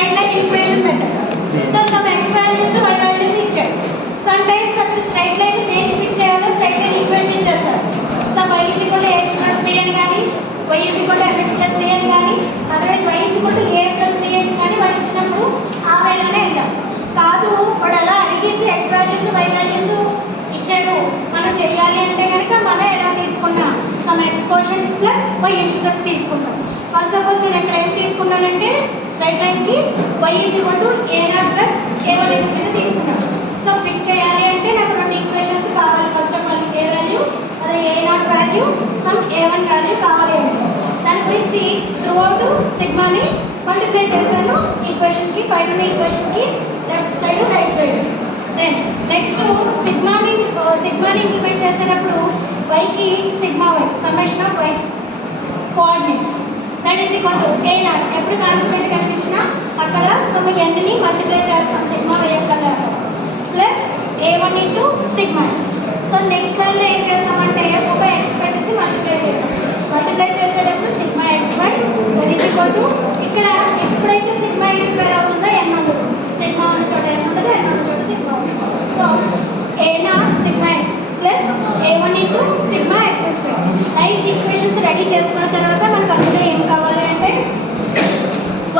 Straight line equation method. So some x values y values ఇచ్చాడు. Some times అప్పుడు straight line దేనికి fit చేయాలో straight line equation ఇచ్చేస్తారు. So y is equal to ax plus b అని కానీ y is equal to mx plus c అని కానీ otherwise y is equal to a plus bx కానీ వాడు ఇచ్చినప్పుడు ఆ వేలోనే వెళ్దాం. కాదు వాడు అలా అడిగేసి ఎక్స్ వాల్యూస్ వై వాల్యూస్ ఇచ్చాడు మనం చేయాలి అంటే కనుక మనం ఎలా తీసుకున్నాం సమ్ ఎక్స్ కోషన్ ప్లస్ వై ఇంటర్సెప్ట్ తీసుకుంటాం. ఫర్ సపోజ్ నేను ఇక్కడ ఏం తీసుకున్నానంటే స్ట్రైట్ లైన్కి y is equal to a0 plus a1x కింద తీసుకున్నాను. సో ఫిట్ చేయాలి అంటే నాకు రెండు ఈక్వేషన్స్ కావాలి. First of all A value అదే a0 value some a1 value కావాలి అంటే దాని గురించి త్రూ అవుట్ సిగ్మాని మల్టిప్లై చేశాను ఈక్వేషన్కి పైన ఈక్వేషన్కి left side right side. Then next సిగ్మాని ఇంప్లిమెంట్ చేసేటప్పుడు వైకి sigma y summation of y coordinates that is equal to a0 ఎప్పుడు కాన్స్టెంట్ కనిపించినా అక్కడ సమ్ ఎన్ని మల్టిప్లై చేస్తాం సిగ్మా వై యొక్క plus a1 into sigma. So next లైన్లో ఏం చేస్తామంటే ఒక ఎక్స్ పెట్టేసి మల్టిప్లై చేస్తాం. మల్టిప్లై చేసేటప్పుడు sigma x y that is equal to ఇక్కడ ఎప్పుడైతే సిగ్మా ఇంటిపేర్ అవుతుందో ఎన్ ఉండదు. సిగ్మా ఉన్న చోట ఎన్ ఉండదు, ఎన్ ఉన్న చోట సిగ్మా ఉంటుంది. So a0 sigma X plus a1 into sigma X square. Nice equations ready చేసుకున్న తర్వాత మనకు అందులో ఏం కావాలి అంటే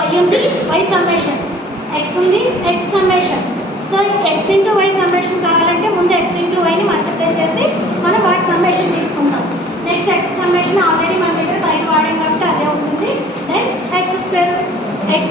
y ఉంది y సమ్మేషన్, x ఉంది x summation. So x into y summation కావాలంటే ముందు ఎక్స్ ఇంటూ వైని మల్టిప్లై చేసి మనం వాటి సమ్మేషన్ తీసుకుంటాం. నెక్స్ట్ ఎక్స్ సమ్మేషన్ ఆల్రెడీ మన దగ్గర పైన వాడాం కాబట్టి అదే ఉంటుంది. Then x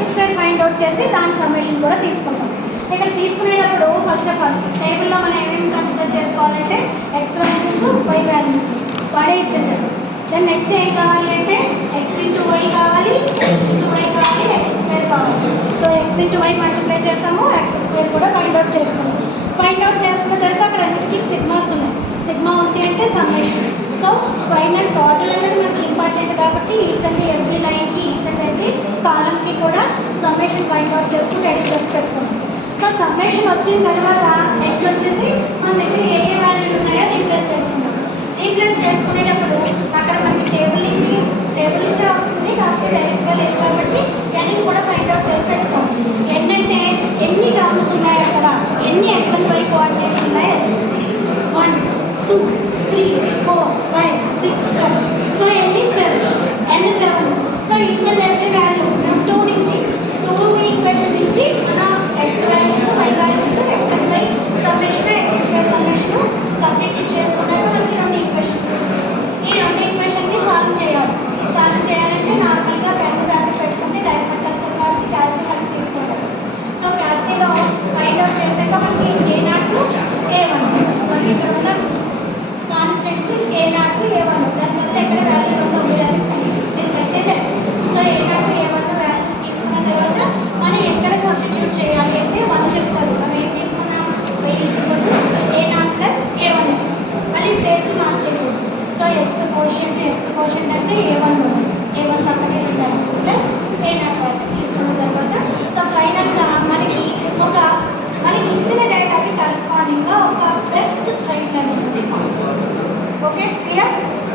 square find out చేసి దాని సమ్మేషన్ కూడా తీసుకుంటాం. ఇక్కడ తీసుకునేటప్పుడు ఫస్ట్ ఆఫ్ ఆల్ టేబుల్లో మనం ఏమేమి కన్సిడర్ చేసుకోవాలంటే ఎక్స్ వాల్యూస్ వై వాల్యూస్ వాడే ఇచ్చేసాడు. దెన్ నెక్స్ట్ ఏం కావాలి అంటే ఎక్స్ ఇంటూ వై కావాలి, ఎక్స్ ఇంటూ వై కావాలి, ఎక్స్ స్క్వేర్ కావాలి. So x into y multiply చేస్తాము, ఎక్స్ స్క్వేర్ కూడా ఫైండ్ అవుట్ చేసుకున్నాం. ఫైండ్ అవుట్ చేసుకున్న తర్వాత అక్కడ అన్నిటికీ సిగ్మాస్ ఉన్నాయి. సిగ్మా ఉంది అంటే సమ్మేషన్. సో ఫైనల్ టోటల్ అనేది మనకి ఇంపార్టెంట్ కాబట్టి ఈచ్ అండ్ ఎవ్రీ లైన్కి ఈచ్ అండ్ ఎవ్రీ కాలంకి కూడా సమ్మేషన్ ఫైండ్ అవుట్ చేసుకుని రెడీ చేసి పెట్టుకున్నాం. సో సమ్మేషన్ వచ్చిన తర్వాత నెక్స్ట్ వచ్చేసి మన దగ్గర ఏ ఏ వాల్యూలు ఉన్నాయో రీప్లేస్ చేసుకున్నాం. రీప్లేస్ చేసుకునేటప్పుడు అక్కడ మనకి టేబుల్ నుంచి వస్తుంది కాకపోతే డైరెక్ట్గా లేదు కాబట్టి ఎన్ని కూడా ఫైండ్ అవుట్ చేసి పెట్టుకోండి. ఏంటంటే ఎన్ని టర్మ్స్ ఉన్నాయి అక్కడ, ఎన్ని ఎక్స్ అండ్ వై కోఆర్డినేట్స్ ఉన్నాయి అది 1 2 3 4 5 6 7. సో ఎన్ని 7. So each and every value 2 నుంచి 2 ఈక్వేషన్ నుంచి మనం x values y values x and y summation x square summation substitute చేసుకున్నాక మనకి రెండు ఈక్వేషన్స్. ఈ రెండు ఈక్వేషన్ని సాల్వ్ చేయాలి. సాల్వ్ చేయాలంటే నార్మల్గా పెన్ పేపర్ పెట్టుకుంటే డైరెక్ట్ వస్తుంది కాబట్టి క్యాల్సీ కనుక తీసుకుంటారు. సో క్యాల్సీలో ఫైండ్ అవుట్ చేసాక మనకి a0 a1 మనకి ఇక్కడ ఉన్న కాన్స్టెంట్స్ a0 a1 దానివల్ల ఎక్కడ వాల్యూ ఉండవు మీరు పెట్టేదే. సో a0 a1 వాల్యూస్ తీసుకున్న తర్వాత మనం ఎక్కడ సబ్స్టిట్యూట్ చేయాలి అంటే 1 చెప్తారు. మనం ఏం తీసుకున్నాం a0 ప్లస్ a1x మళ్ళీ ప్లేస్ మార్చేది. సో ఎక్స్ కోషియంట్ అంటే a1 పక్కనే ఉంటాయి ప్లస్ a0